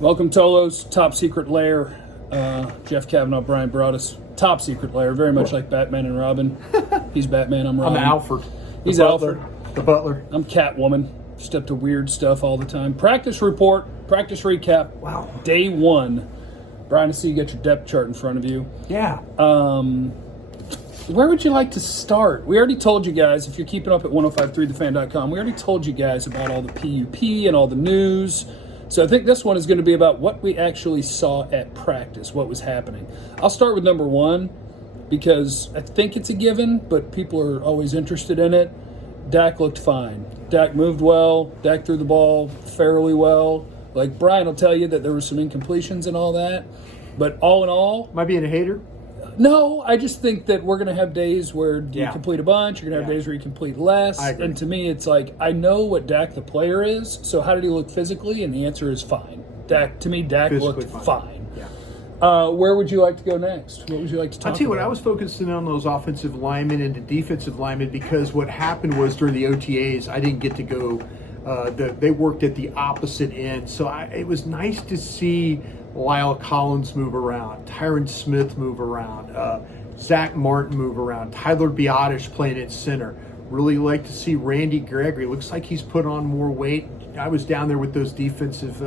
Welcome, Tolos. Top secret lair. Jeff Cavanaugh, Brian Broaddus. Top secret lair. Very much like Batman and Robin. He's Batman, I'm Robin. I'm Alfred. He's Alfred. The butler. I'm Catwoman. Just up to weird stuff all the time. Practice report. Practice recap. Wow. Day 1. Brian, I see you got your depth chart in front of you. Yeah. Where would you like to start? We already told you guys, if you're keeping up at 1053thefan.com, we already told you guys about all the PUP and all the news. So I think this one is going to be about what we actually saw at practice, what was happening. I'll start with number 1 because I think it's a given, but people are always interested in it. Dak looked fine. Dak moved well. Dak threw the ball fairly well. Like, Brian will tell you that there were some incompletions and all that. But all in all... Am I being a hater? No, I just think that we're going to have days where you Yeah. complete a bunch. You're going to have days where you complete less. I agree. And to me, it's like, I know what Dak the player is, so how did he look physically? And the answer is fine. Dak Physically looked fine. Yeah. Where would you like to go next? What would you like to talk about? I'll tell you what, I was focusing on those offensive linemen and the defensive linemen because what happened was during the OTAs, I didn't get to go. They worked at the opposite end. So it was nice to see Lyle Collins move around, Tyron Smith move around, Zach Martin move around, Tyler Broaddus playing at center. Really like to see Randy Gregory. Looks like he's put on more weight. I was down there with those defensive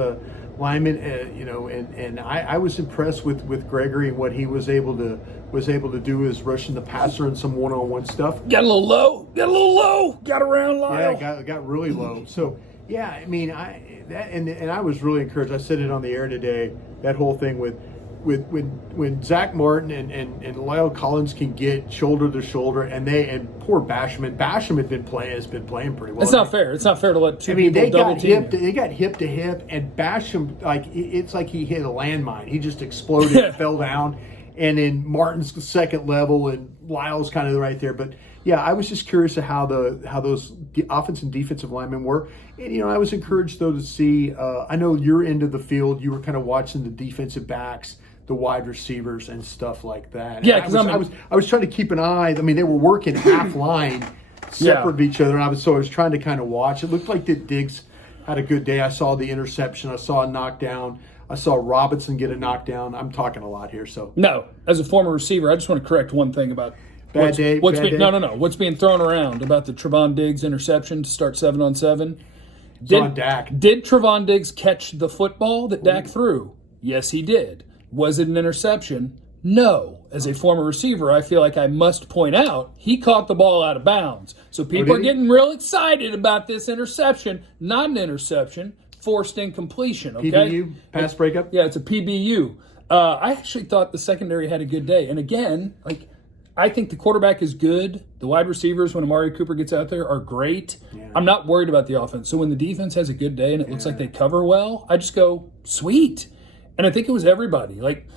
linemen, and I was impressed with Gregory and what he was able to do is rushing the passer and some one-on-one stuff. Got a little low. Got around Lyle. Yeah, got really low. So yeah, I mean, I was really encouraged. I said it on the air today. That whole thing with when Zach Martin and Lyle Collins can get shoulder to shoulder, and poor Basham has been playing pretty well. It's not fair. It's not fair to let two people they double got team. they got hip to hip, and Basham, it's like he hit a landmine. He just exploded and fell down. And then Martin's the second level, and Lyle's kind of right there. But yeah, I was just curious of how those offensive and defensive linemen were. And I was encouraged though to see. I know you're into the field. You were kind of watching the defensive backs, the wide receivers, and stuff like that. Yeah, because I was trying to keep an eye. I mean, they were working half line, separate of each other, and I was trying to kind of watch. It looked like that Diggs had a good day. I saw the interception. I saw a knockdown. I saw Robinson get a knockdown. I'm talking a lot here, so. No, as a former receiver, I just want to correct one thing about Bad day. No. What's being thrown around about the Trevon Diggs interception to start 7-on-7? On Dak. Did Trevon Diggs catch the football that Dak threw? Yes, he did. Was it an interception? No. As a former receiver, I feel like I must point out he caught the ball out of bounds. So people are getting real excited about this interception. Not an interception. Forced incompletion, okay? PBU, pass breakup? Yeah, it's a PBU. I actually thought the secondary had a good day. And again, I think the quarterback is good. The wide receivers, when Amari Cooper gets out there, are great. Yeah. I'm not worried about the offense. So when the defense has a good day and it looks like they cover well, I just go, sweet. And I think it was everybody. Like,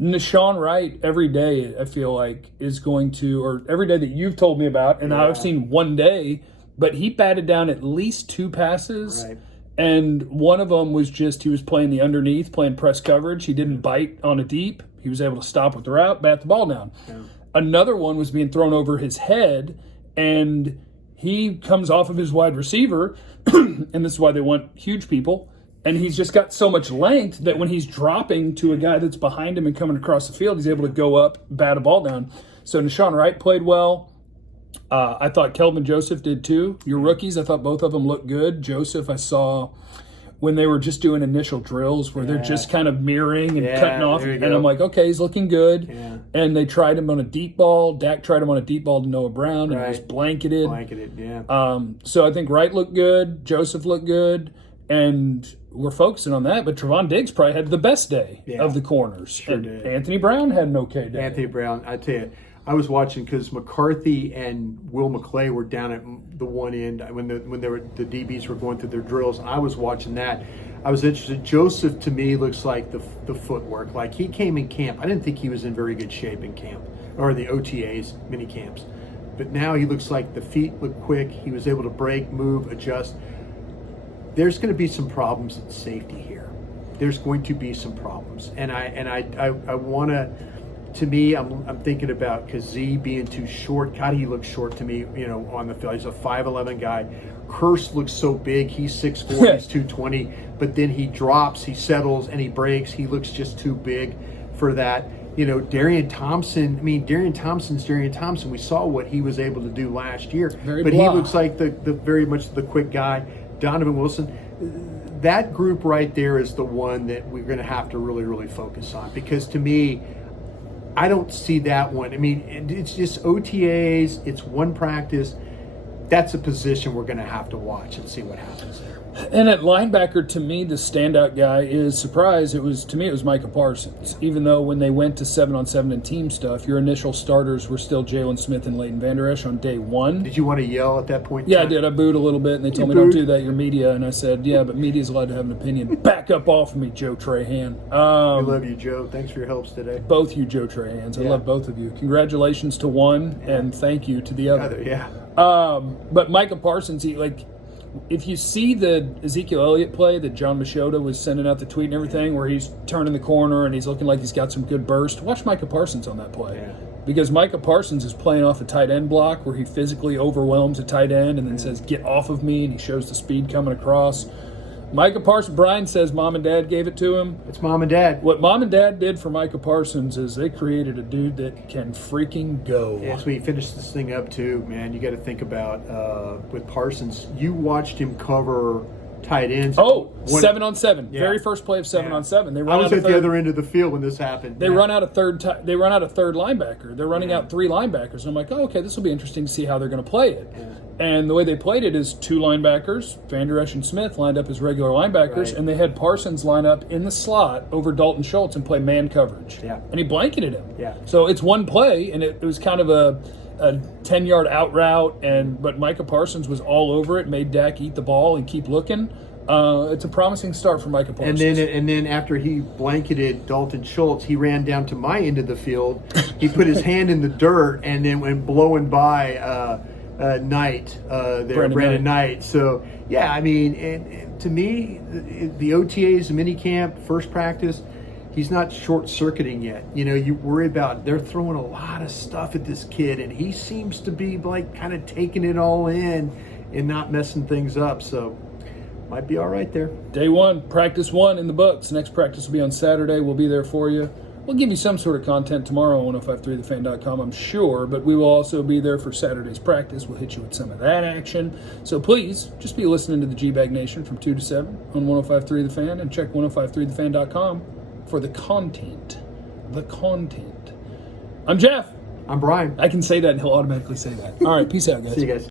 Deshawn Wright every day, I feel like, is going to, or every day that you've told me about, and I've seen one day, but he batted down at least 2 passes. Right. And one of them was just, he was playing the underneath, playing press coverage. He didn't bite on a deep. He was able to stop with the route, bat the ball down. Yeah. Another one was being thrown over his head, and he comes off of his wide receiver, and this is why they want huge people, and he's just got so much length that when he's dropping to a guy that's behind him and coming across the field, he's able to go up, bat a ball down. So Deshawn Wright played well. I thought Kelvin Joseph did too. Your rookies, I thought both of them looked good. Joseph, I saw when they were just doing initial drills where they're just kind of mirroring and cutting off. And I'm like, okay, he's looking good. Yeah. And they tried him on a deep ball. Dak tried him on a deep ball to Noah Brown, and it was blanketed. So I think Wright looked good. Joseph looked good. And we're focusing on that. But Trevon Diggs probably had the best day of the corners. Sure did. Anthony Brown had an okay day. Anthony Brown, I tell you, I was watching because McCarthy and Will McClay were down at the one end when the DBs were going through their drills, and I was watching that. I was interested. Joseph, to me, looks like the footwork. Like, he came in camp. I didn't think he was in very good shape in camp, or the OTAs, mini camps. But now he looks like the feet look quick. He was able to break, move, adjust. There's going to be some problems at safety here. There's going to be some problems. And I want to to me, I'm thinking about Kazee being too short. God, he looks short to me, on the field. He's a 5'11" guy. Curse looks so big. He's 6'4", he's 220. But then he drops, he settles, and he breaks. He looks just too big for that. Darion Thompson, Darion Thompson's Darion Thompson. We saw what he was able to do last year. But he looks like the very much the quick guy. Donovan Wilson. That group right there is the one that we're going to have to really, really focus on. Because to me, I don't see that one. It's just OTAs. It's one practice. That's a position we're going to have to watch and see what happens there. And at linebacker, to me, the standout guy is surprise. It was Micah Parsons. Even though when they went to 7-on-7 and team stuff, your initial starters were still Jalen Smith and Leighton Vander Esch on day one. Did you want to yell at that point? Yeah, I did. I booed a little bit, and they told me, "Don't do that. You're media." And I said, "Yeah, but media's allowed to have an opinion." Back up off of me, Joe Trahan. I love you, Joe. Thanks for your helps today. Both you, Joe Trahans. I love both of you. Congratulations to one, and thank you to the other. Yeah. But Micah Parsons, if you see the Ezekiel Elliott play that John Machota was sending out the tweet and everything, where he's turning the corner and he's looking like he's got some good burst, watch Micah Parsons on that play. Yeah. Because Micah Parsons is playing off a tight end block where he physically overwhelms a tight end and then says, "Get off of me," and he shows the speed coming across. Micah Parsons, Brian says mom and dad gave it to him. It's mom and dad. What mom and dad did for Micah Parsons is they created a dude that can freaking go. Yeah, so we finished this thing up too, man. You got to think about with Parsons. You watched him cover tight ends. 7-on-7. Yeah. Very first play of 7-on-7. I was at the other end of the field when this happened. They run out a third linebacker. They're running out three linebackers. And I'm like, okay, this will be interesting to see how they're going to play it. Yeah. And the way they played it is two linebackers, Vander Esch and Smith, lined up as regular linebackers, and they had Parsons line up in the slot over Dalton Schultz and play man coverage. Yeah. And he blanketed him. Yeah. So it's one play, and it was kind of a 10-yard out route, but Micah Parsons was all over it, made Dak eat the ball and keep looking. It's a promising start for Micah Parsons. And then after he blanketed Dalton Schultz, he ran down to my end of the field. He put his hand in the dirt and then went blowing by Brandon Knight. So, yeah, and to me, the OTAs, the minicamp, first practice, he's not short-circuiting yet. You worry about they're throwing a lot of stuff at this kid, and he seems to be like kind of taking it all in and not messing things up. So, might be all right there. Day one, practice one in the books. Next practice will be on Saturday. We'll be there for you. We'll give you some sort of content tomorrow on 1053thefan.com, I'm sure, but we will also be there for Saturday's practice. We'll hit you with some of that action. So please, just be listening to the G-Bag Nation from 2 to 7 on 1053 The Fan, and check 1053thefan.com for the content. I'm Jeff. I'm Brian. I can say that and he'll automatically say that. All right, peace out, guys. See you guys.